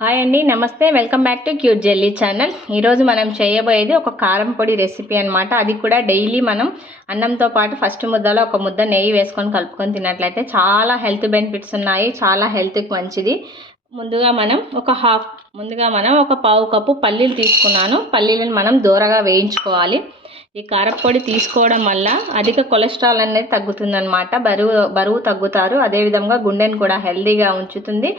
Hi అండి, నమస్తే. Welcome back to cute jelly channel. ఈరోజు మనం చేయబోయేది ఒక కారం పొడి రెసిపీ అనమాట. అది కూడా డైలీ మనం అన్నంతో పాటు ఫస్ట్ ముద్దలో ఒక ముద్ద నెయ్యి వేసుకొని కలుపుకొని తిన్నట్లయితే చాలా హెల్త్ బెనిఫిట్స్ ఉన్నాయి, చాలా హెల్త్కి మంచిది. ముందుగా మనం ఒక పావు కప్పు పల్లీలు తీసుకున్నాను. పల్లీలను మనం దూరగా వేయించుకోవాలి. ఈ కారపొడి తీసుకోవడం వల్ల అధిక కొలెస్ట్రాల్ అనేది తగ్గుతుందన్నమాట. బరువు తగ్గుతారు. అదేవిధంగా గుండెని కూడా హెల్తీగా ఉంచుతుంది.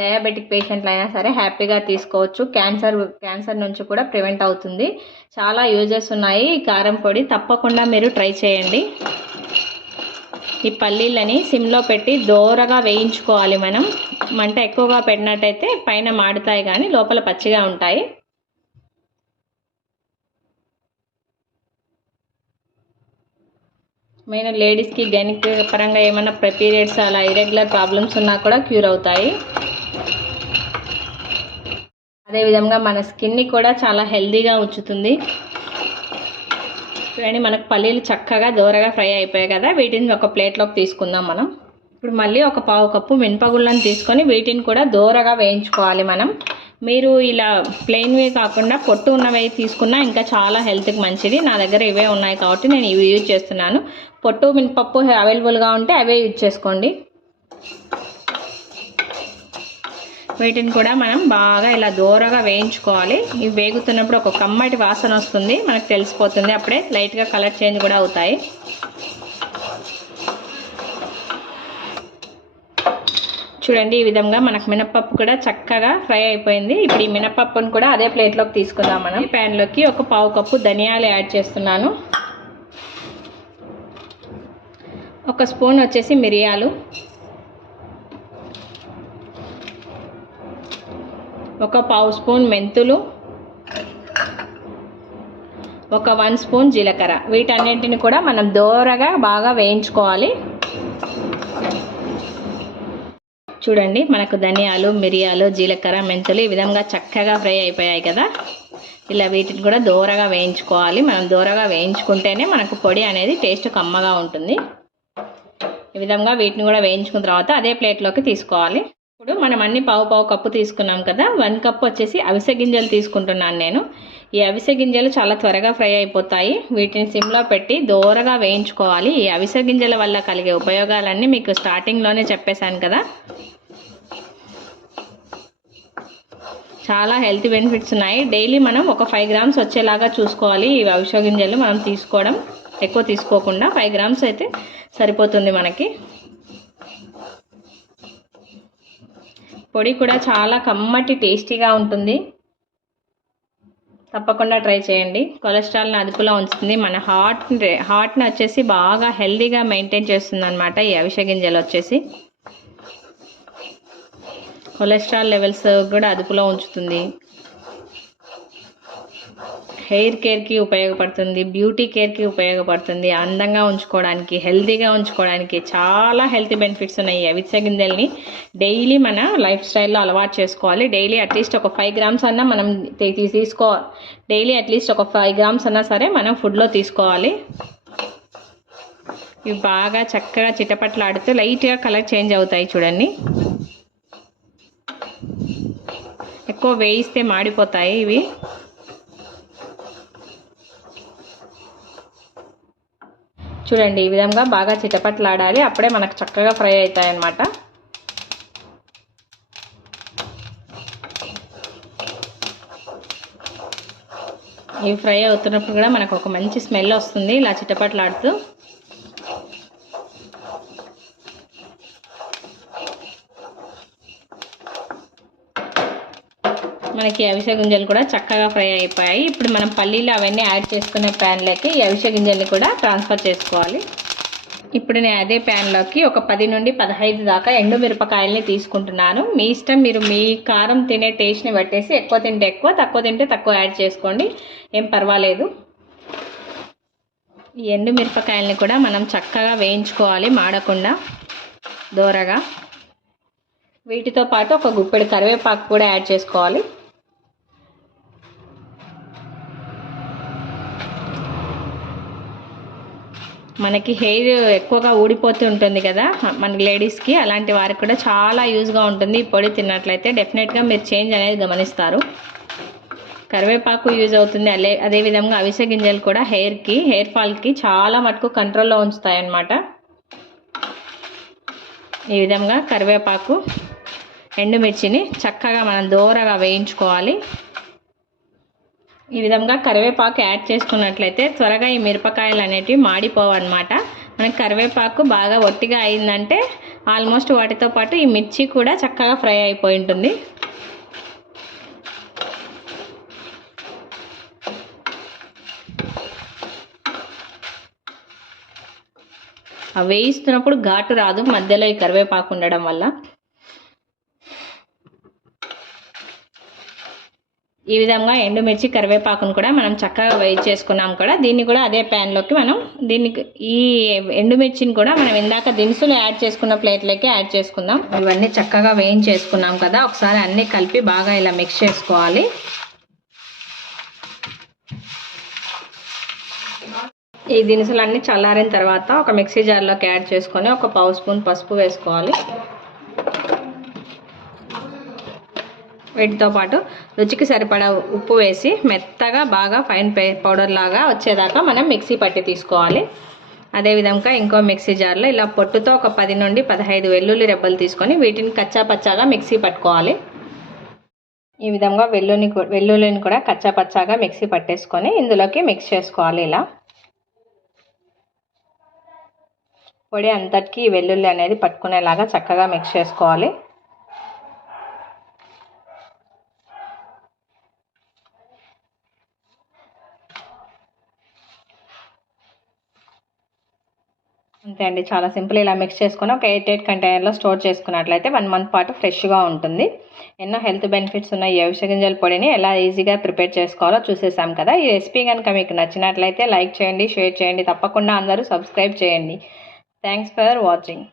డయాబెటిక్ పేషెంట్లు అయినా సరే హ్యాపీగా తీసుకోవచ్చు. క్యాన్సర్ నుంచి కూడా ప్రివెంట్ అవుతుంది. చాలా యూజెస్ ఉన్నాయి ఈ కారం పొడి. తప్పకుండా మీరు ట్రై చేయండి. ఈ పల్లీలని సిమ్లో పెట్టి దోరగా వేయించుకోవాలి. మనం మంట ఎక్కువగా పెట్టినట్టయితే పైన మాడుతాయి కానీ లోపల పచ్చిగా ఉంటాయి. మెయిన్ లేడీస్కి గైనిక్ పరంగా ఏమైనా పీరియడ్స్ అలా ఇరెగ్యులర్ ప్రాబ్లమ్స్ ఉన్నా కూడా క్యూర్ అవుతాయి. అదేవిధంగా మన స్కిన్ని కూడా చాలా హెల్తీగా ఉంచుతుంది. చూడండి, మనకు పల్లీలు చక్కగా దోరగా ఫ్రై అయిపోయాయి కదా. వీటిని ఒక ప్లేట్లోకి తీసుకుందాం మనం. ఇప్పుడు మళ్ళీ ఒక పావు కప్పు మినపగుళ్ళని తీసుకొని వీటిని కూడా దోరగా వేయించుకోవాలి మనం. మీరు ఇలా ప్లెయిన్వే కాకుండా పొట్టు ఉన్నవి తీసుకున్నా ఇంకా చాలా హెల్త్కి మంచిది. నా దగ్గర ఇవే ఉన్నాయి కాబట్టి నేను ఇవి యూజ్ చేస్తున్నాను. పొట్టు మినపప్పు అవైలబుల్గా ఉంటే అవే యూజ్ చేసుకోండి. వీటిని కూడా మనం బాగా ఇలా దోరగా వేయించుకోవాలి. ఇవి వేగుతున్నప్పుడు ఒక కమ్మటి వాసన వస్తుంది, మనకు తెలిసిపోతుంది. అప్పుడే లైట్గా కలర్ చేంజ్ కూడా అవుతాయి. చూడండి, ఈ విధంగా మనకు మినపప్పు కూడా చక్కగా ఫ్రై అయిపోయింది. ఇప్పుడు ఈ మినపప్పును కూడా అదే ప్లేట్లోకి తీసుకుందాం మనం. ఈ ప్యాన్లోకి ఒక పావు కప్పు ధనియాలు యాడ్ చేస్తున్నాను. ఒక స్పూన్ వచ్చేసి మిరియాలు, ఒక పావు స్పూన్ మెంతులు, ఒక 1 స్పూన్ జీలకర్ర. వీటన్నింటిని కూడా మనం దోరగా బాగా వేయించుకోవాలి. చూడండి, మనకు ధనియాలు, మిరియాలు, జీలకర్ర, మెంతులు ఈ విధంగా చక్కగా ఫ్రై అయిపోయాయి కదా. ఇలా వీటిని కూడా దోరగా వేయించుకోవాలి. మనం దోరగా వేయించుకుంటేనే మనకు పొడి అనేది టేస్ట్ కమ్మగా ఉంటుంది. ఈ విధంగా వీటిని కూడా వేయించుకున్న తర్వాత అదే ప్లేట్లోకి తీసుకోవాలి. ఇప్పుడు మనం అన్ని పావు కప్పు తీసుకున్నాం కదా. 1 కప్పు వచ్చేసి అవిసె గింజలు తీసుకుంటున్నాను నేను. ఈ అవిసె గింజలు చాలా త్వరగా ఫ్రై అయిపోతాయి. వీటిని సిమ్లో పెట్టి దోరగా వేయించుకోవాలి. ఈ అవిసె గింజల వల్ల కలిగే ఉపయోగాలన్నీ మీకు స్టార్టింగ్లోనే చెప్పేశాను కదా. చాలా హెల్త్ బెనిఫిట్స్ ఉన్నాయి. డైలీ మనం ఒక 5 గ్రామ్స్ వచ్చేలాగా చూసుకోవాలి. ఈ అవిసె గింజలు మనం తీసుకోవడం, ఎక్కువ తీసుకోకుండా 5 గ్రామ్స్ అయితే సరిపోతుంది మనకి. పొడి కూడా చాలా కమ్మటి టేస్టీగా ఉంటుంది. తప్పకుండా ట్రై చేయండి. కొలెస్ట్రాల్ని అదుపులో ఉంచుతుంది. మన హార్ట్ని వచ్చేసి బాగా హెల్తీగా మెయింటైన్ చేస్తుంది అనమాట. ఈ అవిసె గింజలు వచ్చేసి కొలెస్ట్రాల్ లెవెల్స్ కూడా అదుపులో ఉంచుతుంది. హెయిర్ కేర్కి ఉపయోగపడుతుంది, బ్యూటీ కేర్కి ఉపయోగపడుతుంది. అందంగా ఉంచుకోవడానికి, హెల్తీగా ఉంచుకోవడానికి చాలా హెల్త్ బెనిఫిట్స్ ఉన్నాయి. ఈ అవిసె గింజల్ని డైలీ మన లైఫ్ స్టైల్లో అలవాటు చేసుకోవాలి. డైలీ అట్లీస్ట్ ఒక 5 గ్రామ్స్ అన్నా మనం డైలీ అట్లీస్ట్ ఒక 5 గ్రామ్స్ అన్నా సరే మనం ఫుడ్లో తీసుకోవాలి. ఇవి బాగా చక్కగా చిటపట్లాడుతూ లైట్గా కలర్ చేంజ్ అవుతాయి. చూడండి, ఎక్కువ వేయిస్తే మాడిపోతాయి ఇవి. చూడండి, ఈ విధంగా బాగా చిటపట్లాడాలి. అప్పుడే మనకు చక్కగా ఫ్రై అవుతాయి అన్నమాట. ఇవి ఫ్రై అవుతున్నప్పుడు కూడా మనకు ఒక మంచి స్మెల్ వస్తుంది, ఇలా చిటపట్లాడుతూ. మనకి అవిసె గింజలు కూడా చక్కగా ఫ్రై అయిపోయాయి. ఇప్పుడు మనం పల్లీలు అవన్నీ యాడ్ చేసుకునే ప్యాన్లోకి ఈ అవిసె గింజల్ని కూడా ట్రాన్స్ఫర్ చేసుకోవాలి. ఇప్పుడు నేను అదే ప్యాన్లోకి ఒక 10 నుండి 15 దాకా ఎండు మిరపకాయల్ని తీసుకుంటున్నాను. మీ ఇష్టం, మీరు మీ కారం తినే టేస్ట్ని బట్టేసి ఎక్కువ తింటే ఎక్కువ, తక్కువ తింటే తక్కువ యాడ్ చేసుకోండి, ఏం పర్వాలేదు. ఈ ఎండు మిరపకాయల్ని కూడా మనం చక్కగా వేయించుకోవాలి, మాడకుండా దోరగా. వీటితో పాటు ఒక గుప్పెడు కరివేపాకు కూడా యాడ్ చేసుకోవాలి. మనకి హెయిర్ ఎక్కువగా ఊడిపోతూ ఉంటుంది కదా మనకి లేడీస్కి, అలాంటి వారికి కూడా చాలా యూజ్గా ఉంటుంది ఈ పొడి తిన్నట్లయితే. డెఫినెట్గా మీరు చేంజ్ అనేది గమనిస్తారు. కరివేపాకు యూజ్ అవుతుంది, అదేవిధంగా అవిసె గింజలు కూడా హెయిర్ ఫాల్కి చాలా మటుకు కంట్రోల్లో ఉంచుతాయి అన్నమాట. ఈ విధంగా కరివేపాకు, ఎండుమిర్చిని చక్కగా మనం దోరగా వేయించుకోవాలి. ఈ విధంగా కరివేపాకు యాడ్ చేసుకున్నట్లయితే త్వరగా ఈ మిరపకాయలు అనేటివి మాడిపోవన్నమాట. మనకి కరివేపాకు బాగా ఒట్టిగా అయిందంటే ఆల్మోస్ట్ వాటితో పాటు ఈ మిర్చి కూడా చక్కగా ఫ్రై అయిపోయి ఉంటుంది. వేయిస్తున్నప్పుడు ఘాటు రాదు మధ్యలో ఈ కరివేపాకు ఉండడం వల్ల. ఈ విధంగా ఎండుమిర్చి కరివేపాకును కూడా మనం చక్కగా వేయించేసుకున్నాం కూడా. దీన్ని కూడా అదే ప్యాన్లోకి మనం ఈ ఎండుమిర్చిని కూడా మనం ఇందాక దినుసులు యాడ్ చేసుకున్న ప్లేట్లోకి యాడ్ చేసుకుందాం. ఇవన్నీ చక్కగా వేయించేసుకున్నాం కదా, ఒకసారి అన్నీ కలిపి బాగా ఇలా మిక్స్ చేసుకోవాలి. ఈ దినుసులన్నీ చల్లారిన తర్వాత ఒక మిక్సీ జార్లోకి యాడ్ చేసుకొని ఒక పావు స్పూన్ పసుపు వేసుకోవాలి. వీటితో పాటు రుచికి సరిపడా ఉప్పు వేసి మెత్తగా బాగా ఫైన్ పౌడర్ లాగా వచ్చేదాకా మనం మిక్సీ పట్టి తీసుకోవాలి. అదేవిధంగా ఇంకో మిక్సీ జార్లో ఇలా పొట్టుతో ఒక 10 నుండి 15 వెల్లుల్లి రెబ్బలు తీసుకొని వీటిని కచ్చా పచ్చాగా మిక్సీ పట్టుకోవాలి. ఈ విధంగా వెల్లుల్లిని కూడా కచ్చా పచ్చాగా మిక్సీ పట్టేసుకొని ఇందులోకి మిక్స్ చేసుకోవాలి. ఇలా పొడి అంతటికి వెల్లుల్లి అనేది పట్టుకునేలాగా చక్కగా మిక్స్ చేసుకోవాలి. అంతే అండి, చాలా సింపుల్. ఇలా మిక్స్ చేసుకొని ఒక 8 కంటైనర్లో స్టోర్ చేసుకున్నట్లయితే 1 మంత్ పాటు ఫ్రెష్గా ఉంటుంది. ఎన్నో హెల్త్ బెనిఫిట్స్ ఉన్న ఈ అవిసె గింజల పొడిని ఎలా ఈజీగా ప్రిపేర్ చేసుకోవాలో చూసేసాం కదా. ఈ రెసిపీ కనుక మీకు నచ్చినట్లయితే లైక్ చేయండి, షేర్ చేయండి, తప్పకుండా అందరూ సబ్స్క్రైబ్ చేయండి. Thanks for watching.